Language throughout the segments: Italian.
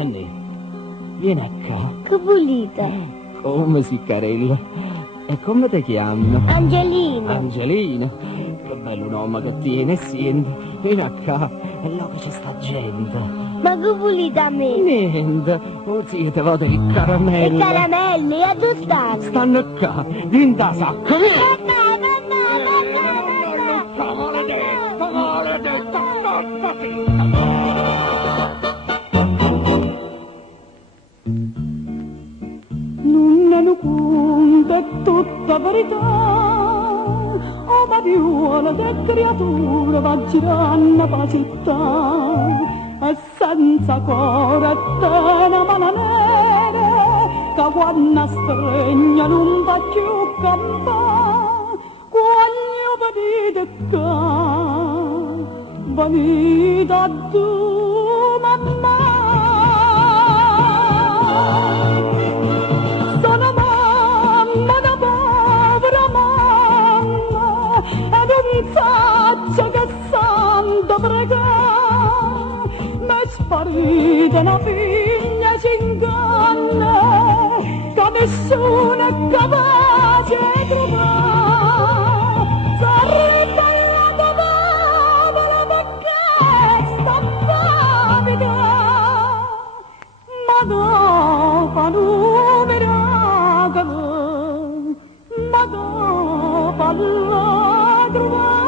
Anni, vieni qua. Che volete? Come si carella? E come ti chiamano? Angelino. Angelino? Che bello nome che tiene, senti. Vieni qua, è là che c'è sta gente. Ma che volete a me? Niente, oh sì, te vado di caramelle. I caramelli, a dove stanno? Stanno qua, in da sacco. Maledetta, Maledetta, non ne conta è tutta verità. Oh, ma viola che creatura va girando per città e senza cuore tena mala nera che quando stregna non va più campare quando venite qua venite a tu mamma. Sono mamma da povera mamma ed un saccio che santo pregare mi sparite una figlia cinquanna che nessuno è capace di trovare sarebbe la povera perché sta papita ma dopo un miracolo ma dopo la trovare.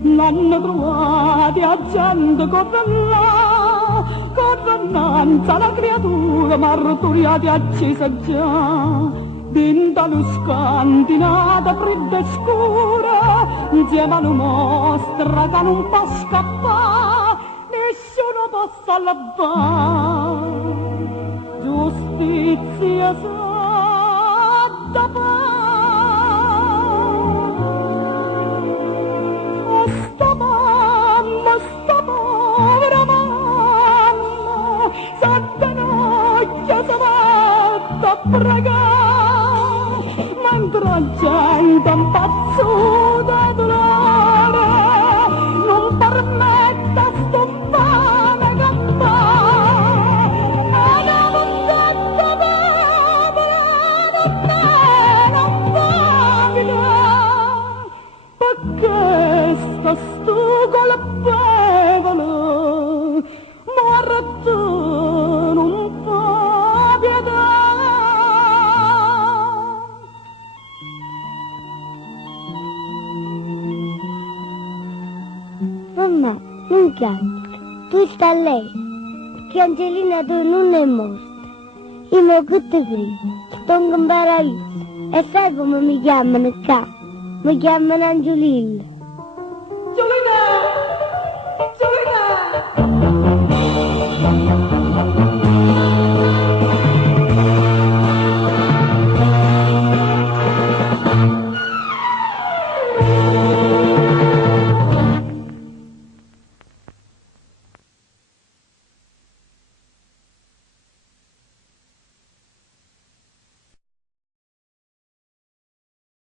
L'hanno trovati a gente corrannanza la creatura martoriati accesa già dinta lo scandinata fredda e scura insieme a una mostra che non può scappare nessuno può salvare giustizia sa da fare. Sta povera mamma sette notti si mette a pregare mentre la gente impazzuta dolore non permette a sto pane campare e la montetta povera non vabile perché sta sto colpevole morto non fa pietà. Mamma, non piangere, tu stai lei, che Angelina tu non è morta. Io mi ho tutto qui, sto in paradiso e sai come mi chiamano qua? Mi chiamano Angiolillo.